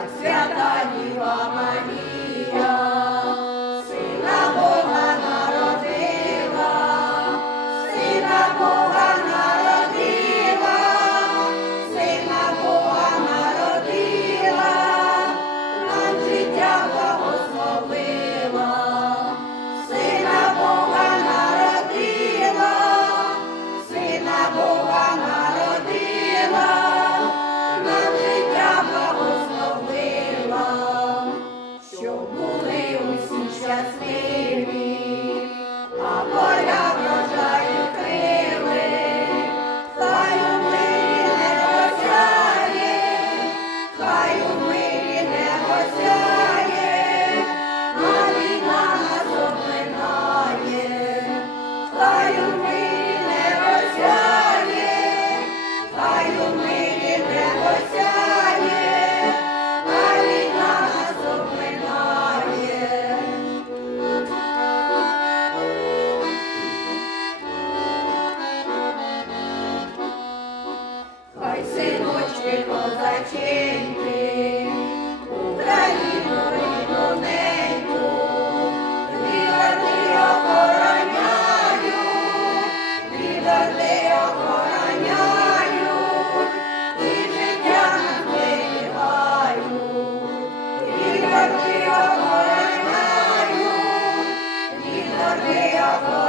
як свята діва Марія. Батеньки, Україну рідоненьку, вірни охороняю, вірни охороняю, і життя зберігаю, вірни охороняю, вірни охороняю.